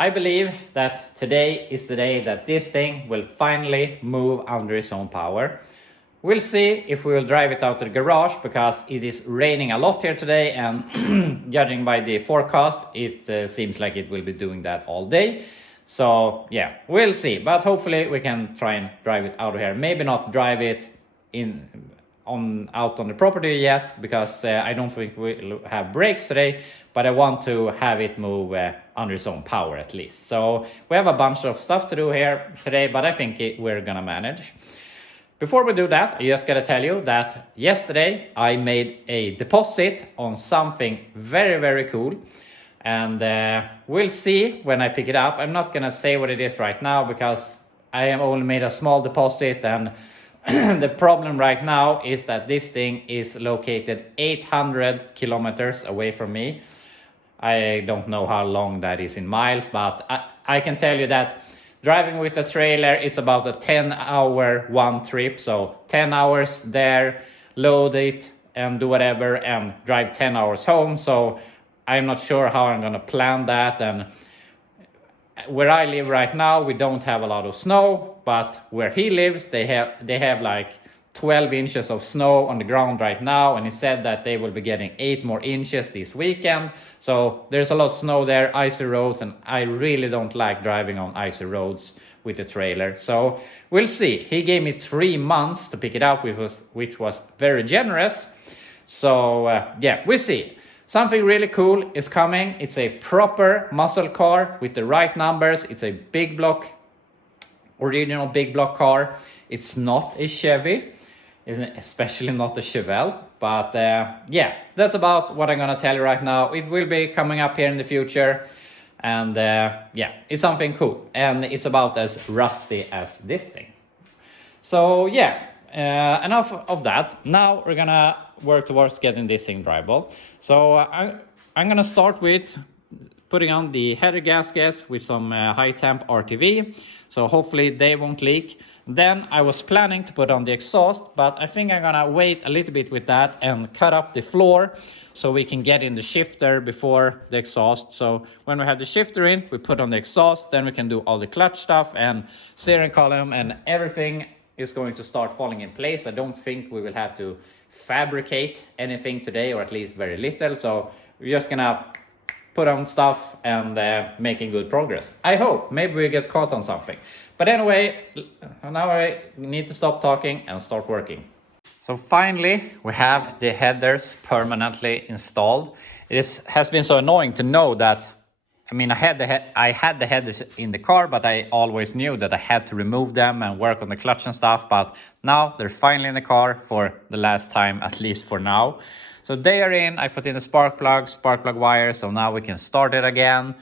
I believe that today is the day that this thing will finally move under its own power. We'll see if we will drive it out to the garage because it is raining a lot here today, and judging by the forecast, it seems like it will be doing that all day. So yeah, we'll see, but hopefully we can try and drive it out of here. Maybe not drive it out on the property yet because I don't think we'll have brakes today, but I want to have it move under its own power at least. So we have a bunch of stuff to do here today, but I think we're gonna manage. Before we do that, I just gotta tell you that yesterday I made a deposit on something very, very cool. And we'll see when I pick it up. I'm not gonna say what it is right now because I have only made a small deposit, and the problem right now is that this thing is located 800 kilometers away from me. I don't know how long that is in miles, but I can tell you that driving with a trailer, it's about a 10-hour one trip. So 10 hours there, load it and do whatever and drive 10 hours home. So I'm not sure how I'm gonna plan that. And where I live right now, we don't have a lot of snow, but where he lives, they have like 12 inches of snow on the ground right now, and he said that they will be getting 8 more inches this weekend. So there's a lot of snow there, icy roads, and I really don't like driving on icy roads with a trailer. So we'll see. He gave me 3 months to pick it up, which was very generous. So yeah, we'll see. Something really cool is coming. It's a proper muscle car with the right numbers. It's a big block, original big block car. It's not a Chevy, especially not a Chevelle. But yeah, that's about what I'm gonna tell you right now. It will be coming up here in the future. And yeah, it's something cool. And it's about as rusty as this thing. So yeah, enough of that. Now we're gonna work towards getting this thing drivable. So I'm gonna start with putting on the header gaskets with some high temp RTV. So hopefully they won't leak. Then I was planning to put on the exhaust, but I think I'm gonna wait a little bit with that and cut up the floor so we can get in the shifter before the exhaust. So when we have the shifter in, we put on the exhaust, then we can do all the clutch stuff and steering column, and everything is going to start falling in place. I don't think we will have to fabricate anything today, or at least very little. So we're just gonna put on stuff and making good progress. I hope. Maybe we get caught on something. But anyway, now I need to stop talking and start working. So finally, we have the headers permanently installed. It has been so annoying to know that, I mean, I had the headers in the car, but I always knew that I had to remove them and work on the clutch and stuff. But now they're finally in the car for the last time, at least for now. So they are in. I put in the spark plug wire, so now we can start it again.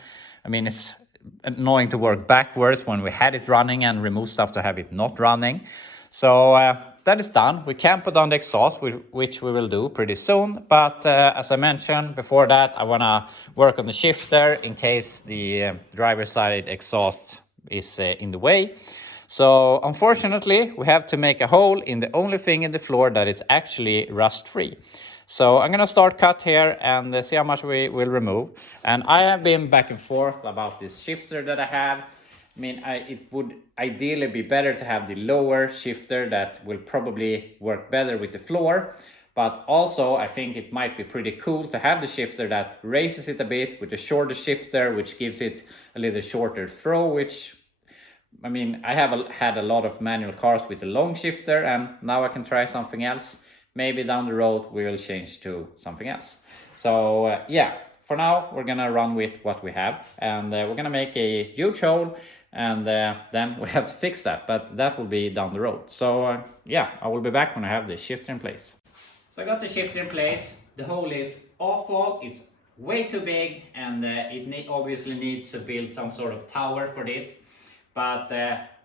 I mean, it's annoying to work backwards when we had it running and remove stuff to have it not running. So that is done. We can put on the exhaust, which we will do pretty soon. But as I mentioned before that, I want to work on the shifter in case the driver's side exhaust is in the way. So unfortunately, we have to make a hole in the only thing in the floor that is actually rust-free. So I'm gonna start cut here and see how much we will remove. And I have been back and forth about this shifter that I have. I mean, it would ideally be better to have the lower shifter that will probably work better with the floor. But also, I think it might be pretty cool to have the shifter that raises it a bit with the shorter shifter, which gives it a little shorter throw, which, I mean, I have had a lot of manual cars with the long shifter, and now I can try something else. Maybe down the road we will change to something else. So yeah, for now we're gonna run with what we have, and we're gonna make a huge hole, and then we have to fix that, but that will be down the road. So yeah, I will be back when I have the shifter in place. So I got the shifter in place. The hole is awful. It's way too big, and it obviously needs to build some sort of tower for this. But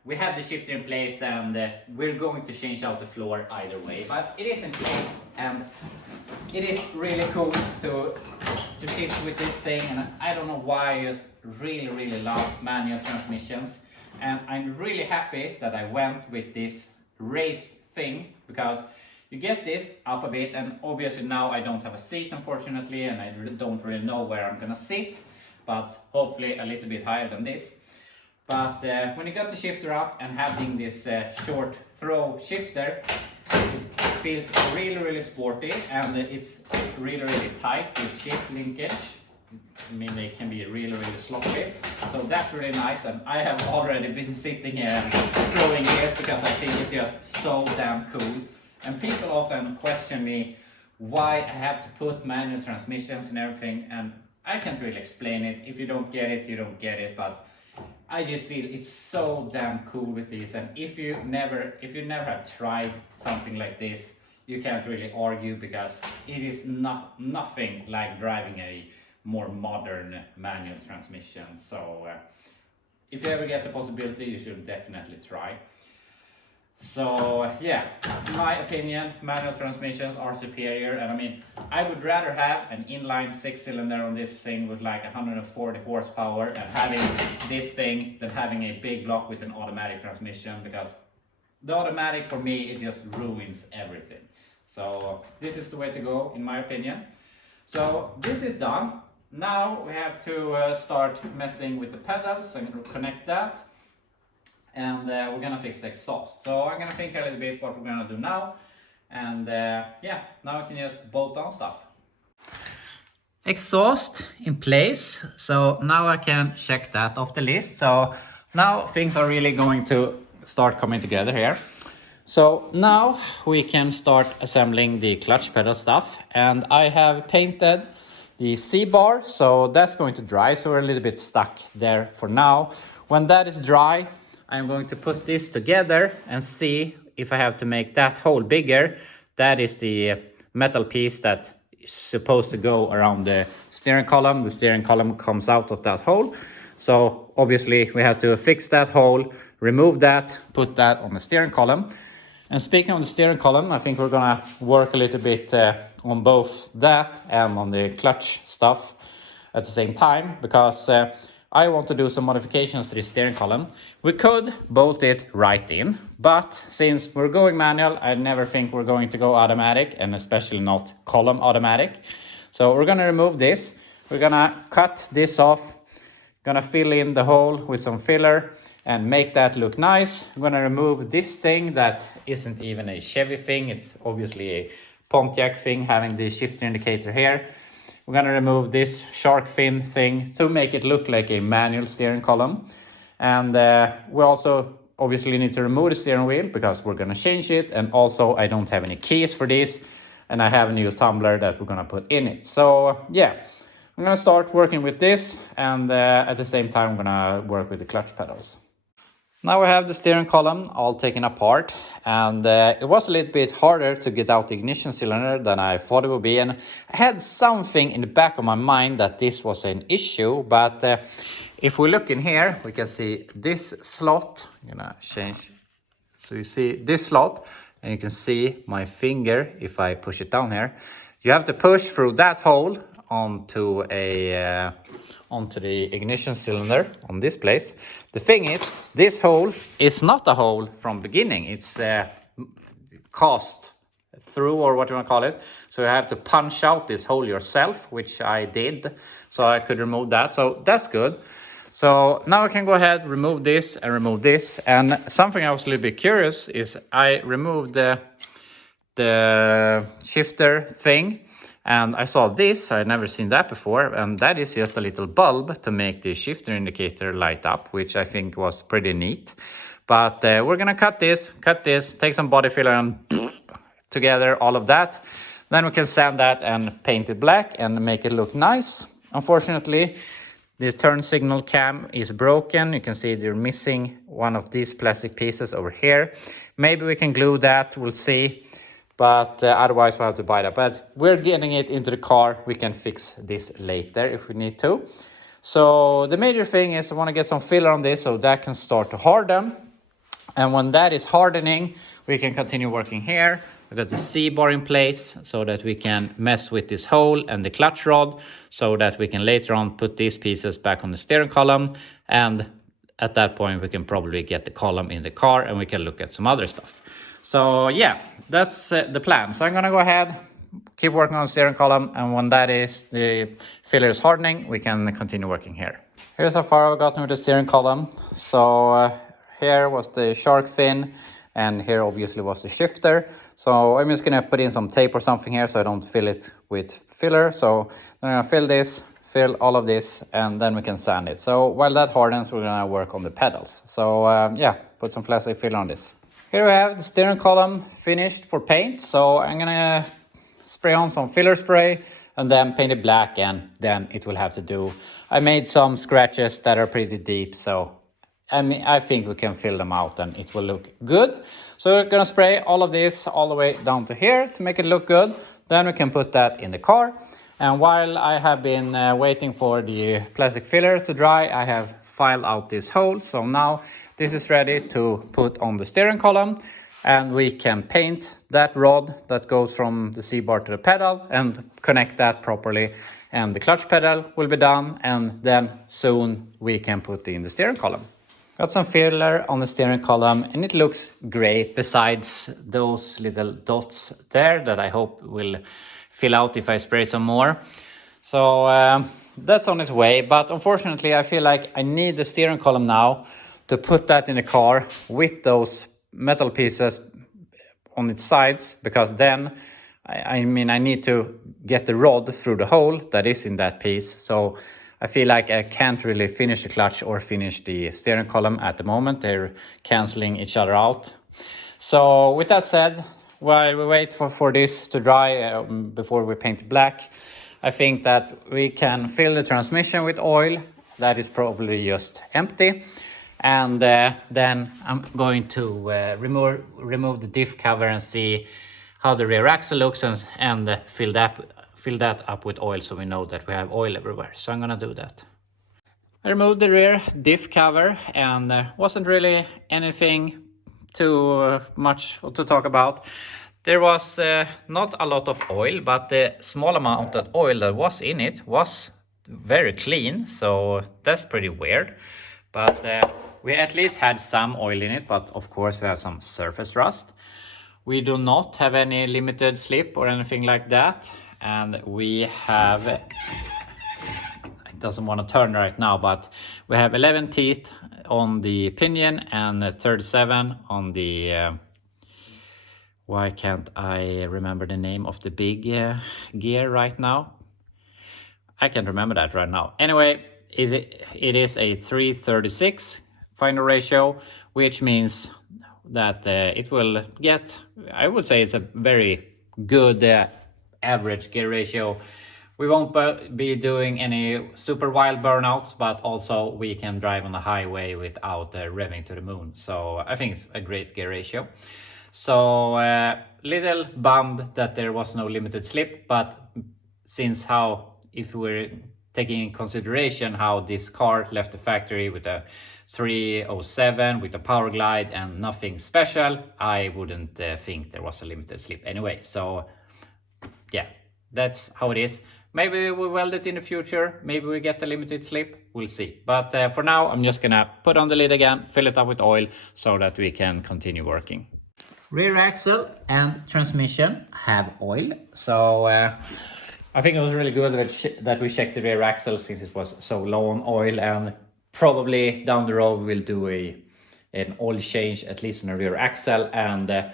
we have the shifter in place, and we're going to change out the floor either way. But it is in place, and it is really cool to shift with this thing. And I don't know why, I just really love manual transmissions. And I'm really happy that I went with this raised thing, because you get this up a bit, and obviously now I don't have a seat, unfortunately, and I don't really know where I'm gonna sit. but hopefully a little bit higher than this. But when you got the shifter up and having this short throw shifter, it feels really sporty, and it's really tight, this shift linkage. I mean, they can be really sloppy, so that's really nice. And I have already been sitting here and throwing gears because I think it's just so damn cool. And people often question me why I have to put manual transmissions and everything, and I can't really explain it. If you don't get it, you don't get it, but I just feel it's so damn cool with this. And if you never have tried something like this, you can't really argue, because it is nothing like driving a more modern manual transmission. So if you ever get the possibility, you should definitely try. So yeah, in my opinion, manual transmissions are superior. And I mean, I would rather have an inline 6-cylinder on this thing with like 140 horsepower and having this thing than having a big block with an automatic transmission, because the automatic, for me, it just ruins everything. So this is the way to go, in my opinion. So this is done. Now we have to start messing with the pedals and connect that. And we're gonna fix the exhaust. So I'm gonna think a little bit what we're gonna do now. And yeah, now we can just bolt on stuff. Exhaust in place. So now I can check that off the list. So now things are really going to start coming together here. So now we can start assembling the clutch pedal stuff. And I have painted the C-bar, so that's going to dry. So we're a little bit stuck there for now. When that is dry, I'm going to put this together and see if I have to make that hole bigger. That is the metal piece that is supposed to go around the steering column. The steering column comes out of that hole. So obviously we have to fix that hole, remove that, put that on the steering column. And speaking of the steering column, I think we're gonna work a little bit on both that and on the clutch stuff at the same time, because I want to do some modifications to the steering column. We could bolt it right in, but since we're going manual, I never think we're going to go automatic, and especially not column automatic. So we're gonna remove this. We're gonna cut this off, gonna fill in the hole with some filler and make that look nice. I'm gonna remove this thing that isn't even a Chevy thing. It's obviously a Pontiac thing, having the shifter indicator here. We're gonna remove this shark fin thing to make it look like a manual steering column. And we also obviously need to remove the steering wheel because we're gonna change it. And also I don't have any keys for this. And I have a new tumbler that we're gonna put in it. So yeah, I'm gonna start working with this. And at the same time, I'm gonna work with the clutch pedals. Now we have the steering column all taken apart, and it was a little bit harder to get out the ignition cylinder than I thought it would be. And I had something in the back of my mind that this was an issue, but if we look in here, we can see this slot. I'm gonna change. So you see this slot, and you can see my finger if I push it down here. You have to push through that hole onto the ignition cylinder on this place. The thing is, this hole is not a hole from beginning. It's cast through, or what you want to call it. So you have to punch out this hole yourself, which I did. So I could remove that. So that's good. So now I can go ahead, remove this and remove this. And something I was a little bit curious is I removed the shifter thing. And I saw this, I'd never seen that before, and that is just a little bulb to make the shifter indicator light up, which I think was pretty neat. But we're gonna cut this, take some body filler and together all of that. Then we can sand that and paint it black and make it look nice. Unfortunately, the turn signal cam is broken. You can see they're missing one of these plastic pieces over here. Maybe we can glue that, we'll see. But otherwise we'll have to buy that. But we're getting it into the car. We can fix this later if we need to. So the major thing is I want to get some filler on this so that can start to harden. And when that is hardening, we can continue working here. We got the C-bar in place so that we can mess with this hole and the clutch rod so that we can later on put these pieces back on the steering column. And at that point, we can probably get the column in the car and we can look at some other stuff. So yeah, that's the plan. So I'm gonna go ahead, keep working on the steering column, and when that is, the filler is hardening, we can continue working here. Here's how far I've gotten with the steering column. So here was the shark fin, and here obviously was the shifter. So I'm just gonna put in some tape or something here so I don't fill it with filler. So I'm gonna fill this, fill all of this, and then we can sand it. So while that hardens, we're gonna work on the pedals. So yeah, put some plastic filler on this. Here we have the steering column finished for paint. So I'm gonna spray on some filler spray and then paint it black, and then it will have to do. I made some scratches that are pretty deep, so I think we can fill them out and it will look good. So we're gonna spray all of this all the way down to here to make it look good. Then we can put that in the car. And while I have been waiting for the plastic filler to dry, I have filed out this hole. So now this is ready to put on the steering column, and we can paint that rod that goes from the C-bar to the pedal and connect that properly. And the clutch pedal will be done, and then soon we can put in the steering column. Got some filler on the steering column and it looks great, besides those little dots there that I hope will fill out if I spray some more. So that's on its way, but unfortunately I feel like I need the steering column now to put that in the car with those metal pieces on its sides, because then I need to get the rod through the hole that is in that piece. So I feel like I can't really finish the clutch or finish the steering column at the moment. They're canceling each other out. So with that said, while we wait for this to dry before we paint it black, I think that we can fill the transmission with oil. That is probably just empty. And then I'm going to remove the diff cover and see how the rear axle looks, and fill that up with oil so we know that we have oil everywhere. So I'm gonna do that. I removed the rear diff cover, and there wasn't really anything too much to talk about. There was not a lot of oil, but the small amount of oil that was in it was very clean, so that's pretty weird. But we at least had some oil in it, but of course we have some surface rust. We do not have any limited slip or anything like that. And we have, it doesn't want to turn right now, but we have 11 teeth on the pinion and 37 on the, why can't I remember the name of the big gear right now? I can't remember that right now. Anyway, it is a 3:36 final ratio, which means that it will get, I would say it's a very good average gear ratio. We won't be doing any super wild burnouts, but also we can drive on the highway without revving to the moon. So I think it's a great gear ratio. So little bummed that there was no limited slip, but since if we're taking in consideration how this car left the factory with a 307 with a power glide and nothing special, I wouldn't think there was a limited slip anyway. So yeah, that's how it is. Maybe we weld it in the future, maybe we get a limited slip, we'll see. But for now, I'm just gonna put on the lid again, fill it up with oil so that we can continue working. Rear axle and transmission have oil, so I think it was really good that we checked the rear axle since it was so low on oil, and probably down the road we'll do an oil change, at least in the rear axle, and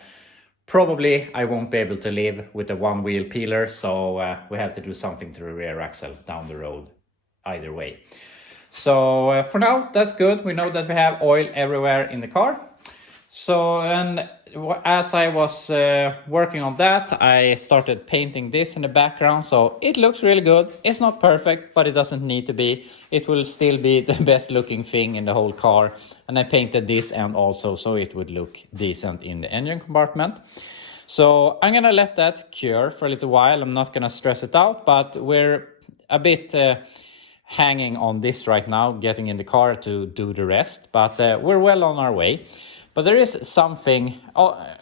probably I won't be able to live with a one wheel peeler, so we have to do something to the rear axle down the road either way. So for now, that's good. We know that we have oil everywhere in the car. So, and as I was working on that, I started painting this in the background. So it looks really good. It's not perfect, but it doesn't need to be. It will still be the best looking thing in the whole car. And I painted this end also so it would look decent in the engine compartment. So I'm gonna let that cure for a little while. I'm not gonna stress it out, but we're a bit hanging on this right now, getting in the car to do the rest. But we're well on our way. But there is something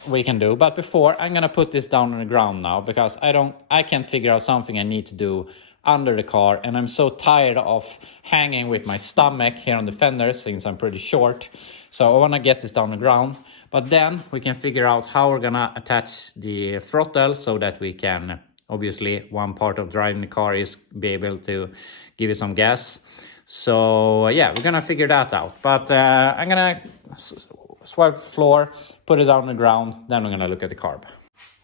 we can do. But before, I'm gonna put this down on the ground now, because I can't figure out something I need to do under the car, and I'm so tired of hanging with my stomach here on the fender since I'm pretty short. So I wanna get this down on the ground, but then we can figure out how we're gonna attach the throttle so that we can obviously one part of driving the car is be able to give it some gas. So yeah, we're gonna figure that out. But I'm gonna swipe the floor, put it down on the ground, then we're gonna look at the carb.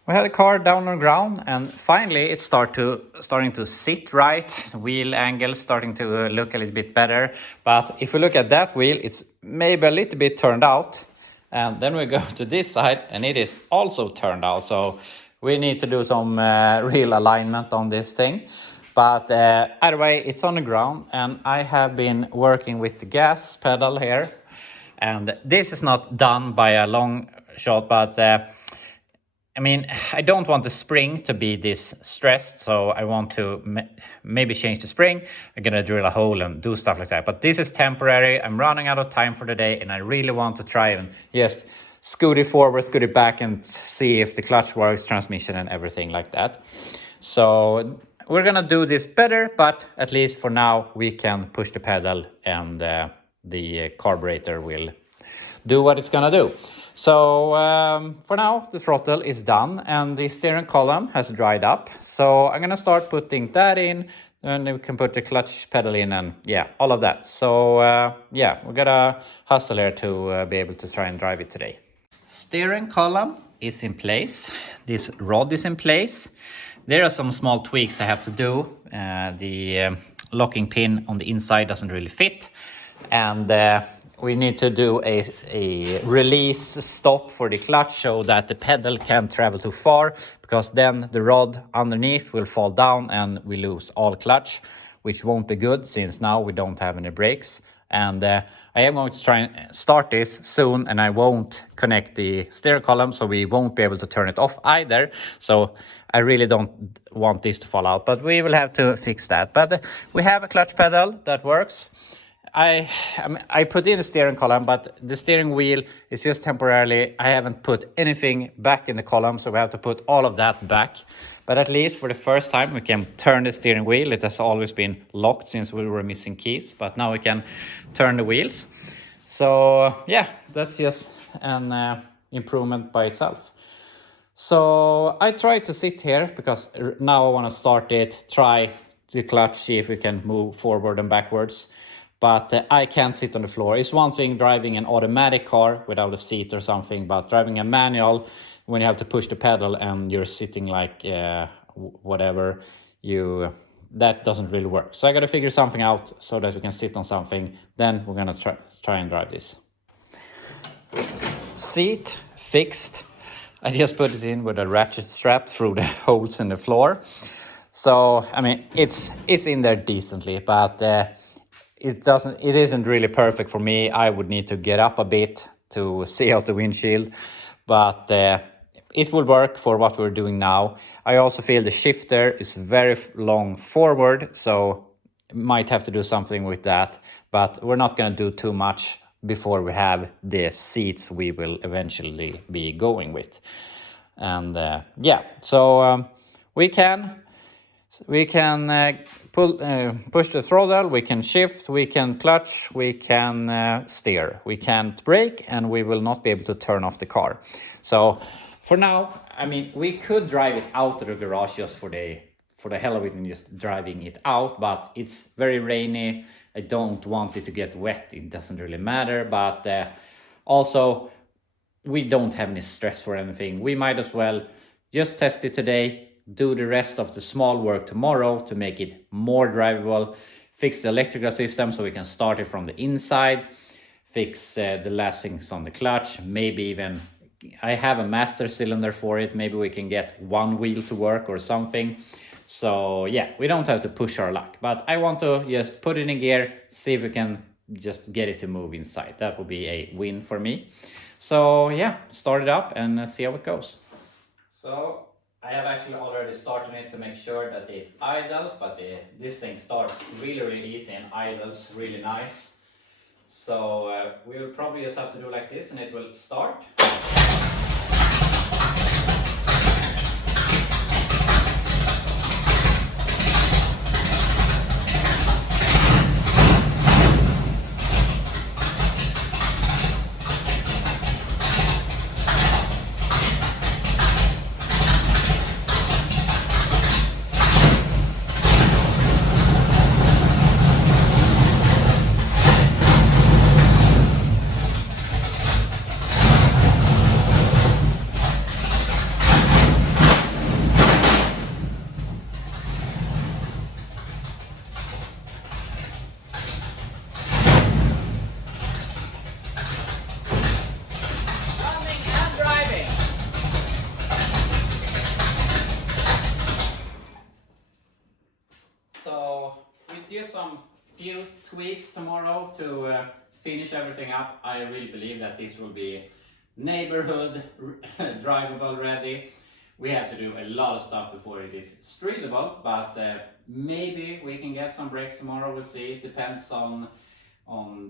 We had the car down on the ground, and finally it's starting to sit right. Wheel angle starting to look a little bit better. But if we look at that wheel, it's maybe a little bit turned out. And then we go to this side, and it is also turned out. So we need to do some real alignment on this thing. But either way, it's on the ground, and I have been working with the gas pedal here. And this is not done by a long shot, but I mean, I don't want the spring to be this stressed, so I want to maybe change the spring. I'm gonna drill a hole and do stuff like that. But this is temporary. I'm running out of time for the day, and I really want to try and just scoot it forward, scoot it back, and see if the clutch works, transmission, and everything like that. So we're gonna do this better, but at least for now we can push the pedal, and the carburetor will do what it's gonna do. So for now the throttle is done, and the steering column has dried up. So I'm gonna start putting that in, and we can put the clutch pedal in, and yeah, all of that. So yeah, we're gonna hustle here to be able to try and drive it today. Steering column is in place. This rod is in place. There are some small tweaks I have to do. The locking pin on the inside doesn't really fit, and we need to do a release stop for the clutch so that the pedal can't travel too far, because then the rod underneath will fall down and we lose all clutch, which won't be good since now we don't have any brakes. And I am going to try and start this soon, and I won't connect the steering column, so we won't be able to turn it off either. So I really don't want this to fall out, but we will have to fix that. But we have a clutch pedal that works. I put in the steering column, but the steering wheel is just temporarily. I haven't put anything back in the column, so we have to put all of that back. But at least for the first time we can turn the steering wheel. It has always been locked since we were missing keys, but now we can turn the wheels. So yeah, that's just an improvement by itself. So I try to sit here because now I want to start it, try the clutch, see if we can move forward and backwards. But I can't sit on the floor. It's one thing driving an automatic car without a seat or something, but driving a manual, when you have to push the pedal and you're sitting like whatever, that doesn't really work. So I got to figure something out so that we can sit on something. Then we're gonna try and drive this. Seat fixed. I just put it in with a ratchet strap through the holes in the floor. So I mean, it's in there decently, but it isn't really perfect for me. I would need to get up a bit to see out the windshield, but it will work for what we're doing now. I also feel the shifter is very long forward, so might have to do something with that, but we're not going to do too much before we have the seats we will eventually be going with. And yeah, so we can push the throttle, we can shift, we can clutch, we can steer. We can't brake, and we will not be able to turn off the car. So for now, I mean, we could drive it out of the garage just for the hell of it and just driving it out, but it's very rainy. I don't want it to get wet. It doesn't really matter, but also we don't have any stress for anything. We might as well just test it today, do the rest of the small work tomorrow to make it more drivable, fix the electrical system so we can start it from the inside, fix the last things on the clutch, maybe even I have a master cylinder for it, maybe we can get one wheel to work or something. So yeah, we don't have to push our luck, but I want to just put it in gear, see if we can just get it to move inside. That will be a win for me. So yeah, start it up and see how it goes. So I have actually already started it to make sure that it idles, but this thing starts really easy and idles really nice. So we will probably just have to do like this and it will start. So with just some few tweaks tomorrow to finish everything up, I really believe that this will be neighborhood drivable ready. We have to do a lot of stuff before it is streetable, but maybe we can get some brakes tomorrow. We'll see. It depends on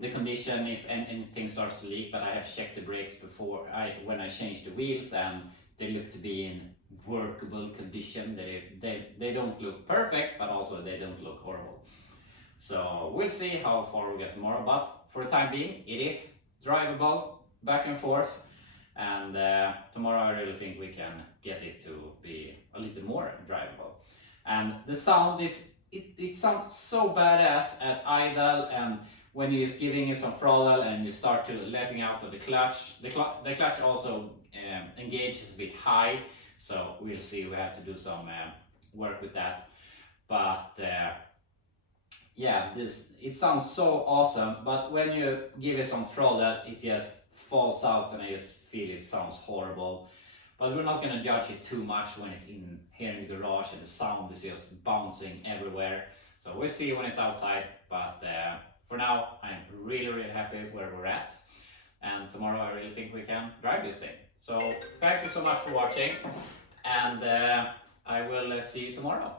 the condition, if anything starts to leak. But I have checked the brakes before when I changed the wheels, and they look to be in workable condition. They don't look perfect, but also they don't look horrible. So we'll see how far we get tomorrow, but for the time being it is drivable back and forth, and tomorrow I really think we can get it to be a little more drivable. And the sound is, it sounds so badass at idle, and when you're just giving it some throttle and you start to letting out of the clutch, the clutch also engages a bit high, so we'll see. We have to do some work with that, but yeah, it sounds so awesome, but when you give it some throttle, it just falls out, and I just feel it sounds horrible. But we're not gonna judge it too much when it's in here in the garage and the sound is just bouncing everywhere. So we'll see when it's outside, but for now I'm really happy where we're at, and tomorrow I really think we can drive this thing. So thank you so much for watching, and I will see you tomorrow.